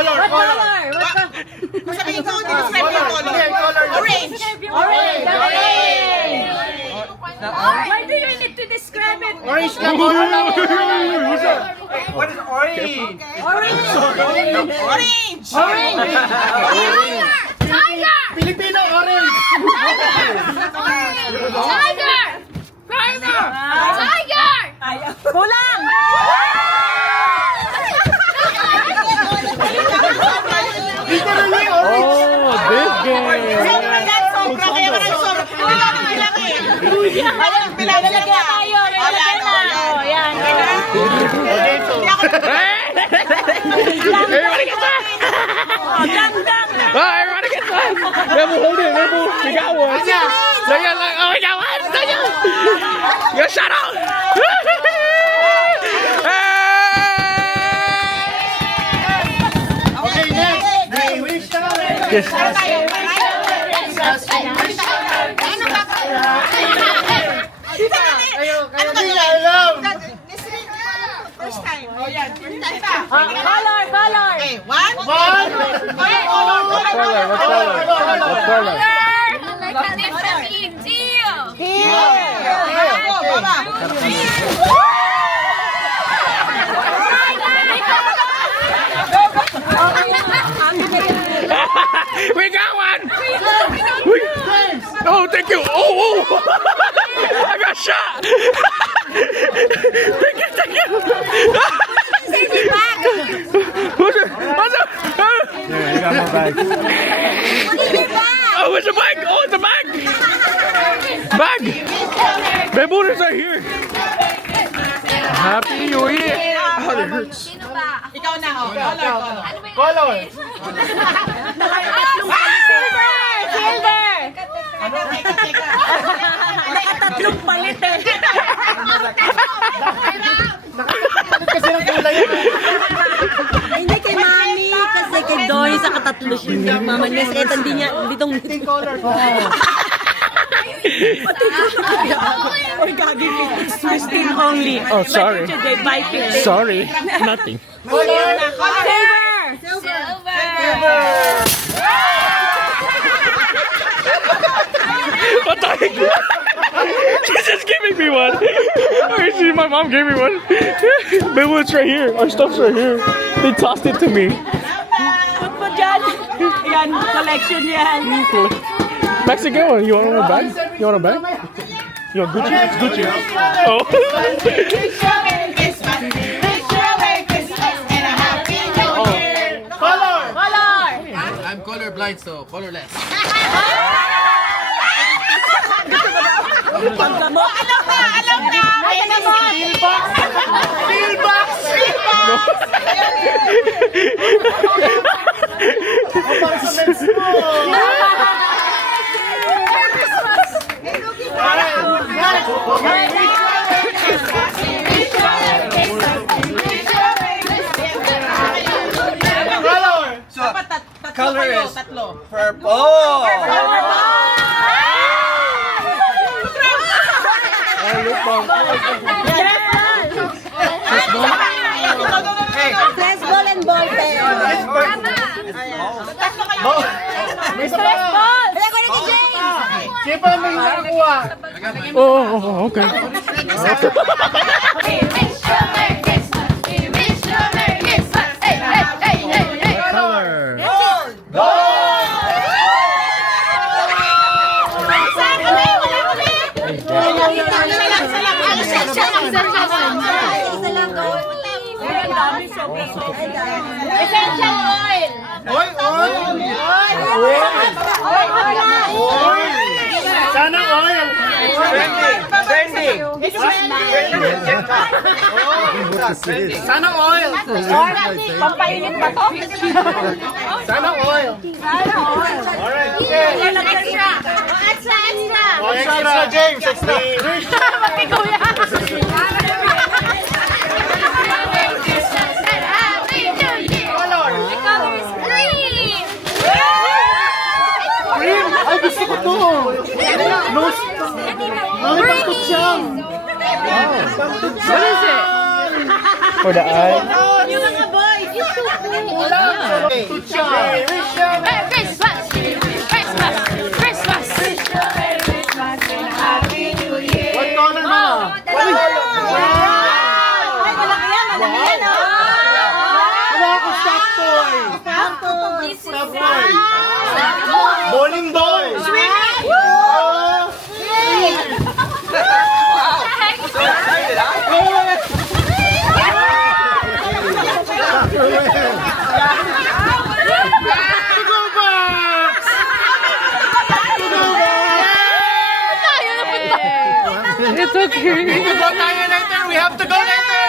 Color. Sabihin ko, describe yung color. Orange. Why do you need to describe it? Orange lang. What is orange? Tiger! Filipino orange. Tiger! Tiger! Kulang! Dito na yung orange. Oh, this game. Sobra yan, sobra. Kaya maraming sobra. Bilang eh. Ayun, bilang tayo. Oh, yan. Okay, so. Everybody gets one. Oh, everybody gets one. Rebel, hold it. Rebel, we got one. So yeah, like, oh, we got one. So yeah. Yo, shout out. Okay, next. May wish ka na. Yes. Kayo di niya alam. First time. Oh, yan. First time pa. Color! Okay, one. One. What color? What color? What color? Like a different deal! Go, baba. We got one. Oh, thank you. Oh, oh. I got shot. Thank you, thank you. What's it? What's it? Yeah, you got my bag. Oh, it's a bag. Oh, it's a bag. Bag. Bamboos are here. Happy New Year. Oh, that hurts. Ikaw na, oh. Color. Color. Silver! Ano, teka. Tatlong palit eh. Kasi ng kulay yan. Hindi kay Mami, kasi kay Doy sa katatlo siya. Mama niya sa kahit hindi niya, ditong Color. or gagawin it's twisting only. Oh, sorry. Today, bye picture. Sorry. Nothing. What the heck? She's just giving me one. I see my mom gave me one. Maybe it's right here. Our stuff's right here. They tossed it to me. Put mo dyan. Yan, collection yan. Mexican one. You want a bag? You want a bag? You want Gucci? It's Gucci. Oh. I'm colorblind, so colorless. Alam na. Steel box. Para sa mens mo. Color. Color is Purple. Oh, look bomb. Stress ball and ball pen. May isa pa. Wala ko na kay James. Sino pa may nakakuha? Oh, okay. Color. Isa lang gawin. Essential oil! Sana oil. Trending. Sana oil. Pampainit ba to? Sana oil. Alright, okay. Extra! Extra! Oh, extra, James. Extra. Ikaw yan! Color. Color is green! Green. Ay, gusto ko to. Nose. Nakitang kutsang. What is it? For the eye? Yung mga boys, yung Tucha. Merry Christmas! Christmas! Christmas! What color na? Ay, malaki yan, oh. Wala ako stop toy. Stop toy. Bowling ball. It's okay. Go tayo later. We have to go later.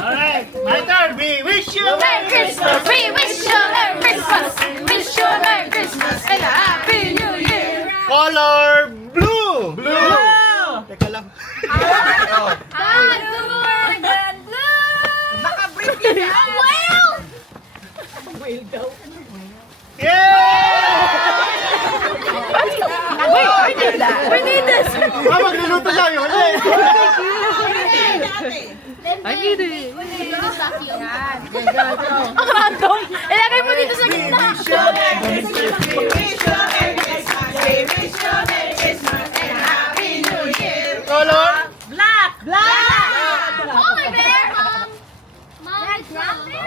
Alright, my turn. We wish you Merry Christmas! We wish you a Merry Christmas! Wish you a Merry Christmas and a Happy New Year! color blue. Blue. Teka lang. More than blue! Naka-brief yun. Well! Yeah! Wait, we need this! Magluluto tayo. I need it! Ang random! Ilagay mo dito sa gitna! Color? Black. Polar bear! Mom, grandpa?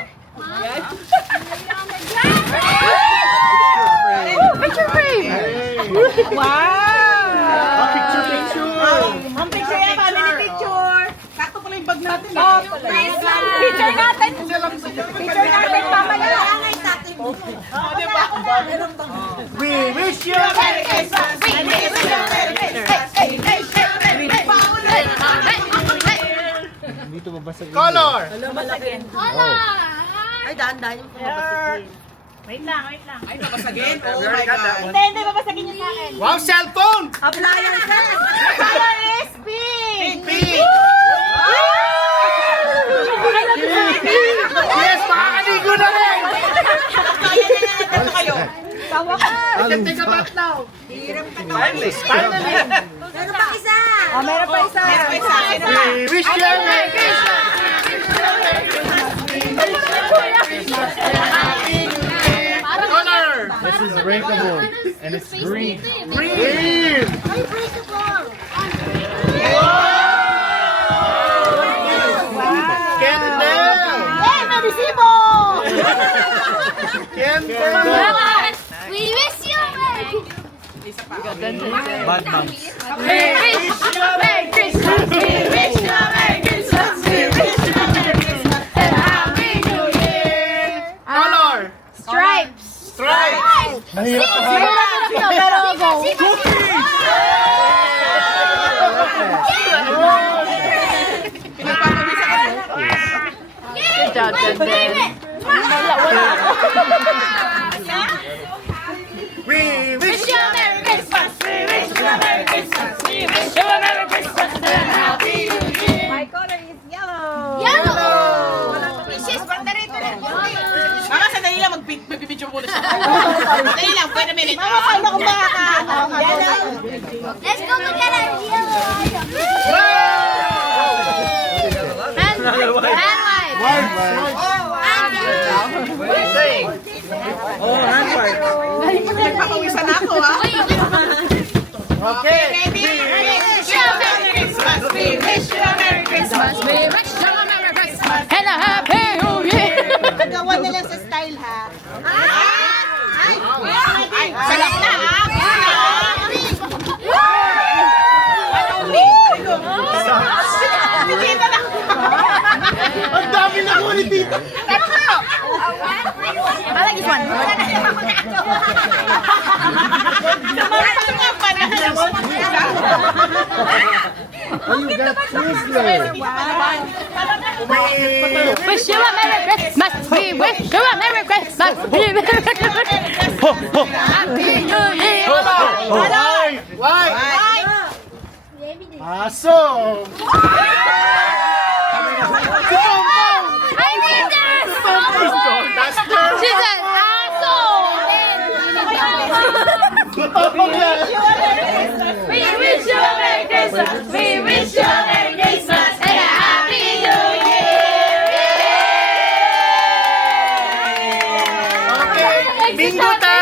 Picture frame! Picture, picture. Ang picture yan, family picture. Sakto pala yung bag natin. Picture natin! Picture natin mamaya! We wish you a Merry Christmas. Dito babasag. Color? Ay, daan-daan yung pumapasagin. Wait lang. Ay, babasagin? Oh my God. Hindi, babasagin niyo sa akin. Wow, cellphone! Appliances! Color is pink. Pink! Yes, makakaligo na rin! Kaya na ito kayo. I can take a bath now. Finally! Meron pa isa! Meron pa isa. We wish you a Merry Christmas. Color? This is breakable, and it's green. Green! Candle! Candle! We wish you a Merry Bad moms. Merry Christmas! We wish you a Merry Christmas! We wish you a Merry Christmas and a Happy New Year! Color? Stripes! Stripes! Mahirap ka ha? Pero go! Good job, We wish Wish you a Merry Christmas! We wish you a Merry Christmas! We wish you a Merry Christmas and a Happy New Year! My color is yellow. Yellow! Wishes, bandarito na. Mama, sandali lang. Magbibidyo muna siya. Sandali lang. Wait a minute. Mama, paano kung makakaano? Yellow. Let's go together! Hand Nagpapawisan na ako, ha? Okay. Ready? wish you a Merry Christmas! We wish you a Merry Christmas! We wish you a Merry Christmas and a Happy New Year! Gawa nila sa style, ha? Ay, salak na, ha? Dito na. Ang dami na kulit dito. I like this one. You got Twizzler. Wish you a Merry Christmas. We wish you a Merry Christmas. We wish you a Happy New Year. Why? Why? Aso. I need this. Duster. She said, asshole. We wish you a Merry Christmas. We wish you a Merry Bingo time!